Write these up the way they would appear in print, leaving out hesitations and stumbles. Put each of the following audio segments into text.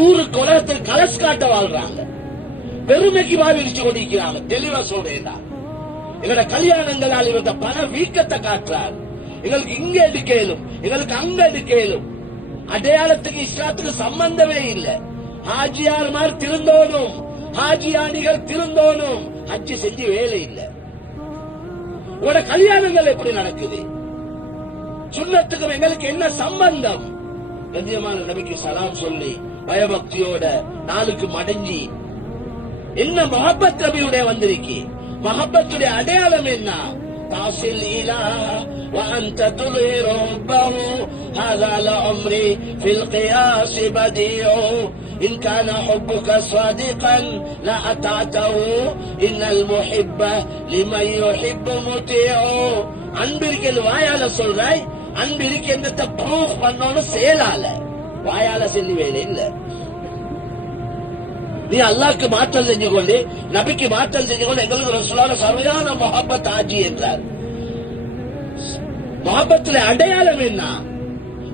ஊருக்கு உலகத்தில் கலஸ் காட்ட வாழ்றாங்க, பெருமைக்கு வாழ்விச்சு கொண்டிருக்கிறாங்க. தெளிவா சொல்றேன், எங்களோட கல்யாணங்களால் இருந்த பண வீக்கத்தை காட்டுறாரு. எங்களுக்கு இங்க எடுக்கலும், எங்களுக்கு அங்க எடுக்கலும். அடையாளத்துக்கு இஸ்லாத்துக்கு சம்பந்தமே இல்லை. ஹாஜியார் மாதிரி திருந்தோனும், ஹாஜியானிகள் திருந்தோனும், ஹஜ்ஜி செஞ்சு வேலை இல்லை. உங்களோட கல்யாணங்கள் எப்படி நடக்குது? சுன்னத்துக்கும் எங்களுக்கு என்ன சம்பந்தம்? கண்ணியமான நபிக்கு சலாம் சொல்லி பயபக்தியோட நாளுக்கு மடங்கி என்ன மஹப்பத் நபியுடைய வந்திருக்கு. மஹப்பத்துடைய அடையாளம் என்ன? தாசில் இலாஹ வ அன்த துலிரு ரப்பஹு ஹாதா லஅம்ரி ஃபில் கியாஸ் பதீஉ இன் கான ஹுப்புக ஸாதிகன் லா அத்தஅதஹு இன்னல் முஹிப்ப லிமன் யுஹிப்பு முதீஉ. அன்பிற்கென்று வாயால சொல்றாய், அன்பிற்கு என்னத்தை ப்ரூஃப் பண்ணணும் செயலால. வாயால சொல்லி வேலை இல்ல. நீ அல்லாஹ்க்கு மாற்றல் செஞ்சு கொண்டு, நபிக்கு மாற்றல் செஞ்சு கொண்டு எங்களுக்கு ரசூலுல்லாஹ் சர்வயான முஹப்பத் ஆஜி என்றார். முஹப்பத்துல அடையாளம் என்ன?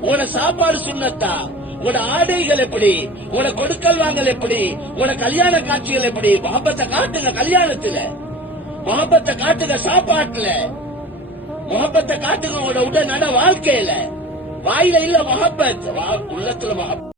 உங்களோட சாப்பாடு சுன்னத்தா? உங்களோட ஆடைகள் எப்படி? உங்களோட கொடுக்கல் வாங்கல் எப்படி? உங்களோட கல்யாண காட்சிகள் எப்படி? முஹப்பத்தை காட்டுங்க கல்யாணத்துல, முஹப்பத்தை காட்டுங்க சாப்பாட்டுல, முஹப்பத்தை காட்டுங்க உங்களோட உடல் நட வாழ்க்கையில. வாயில இல்ல முஹப்பத், உள்ளத்துல முஹப்பத்.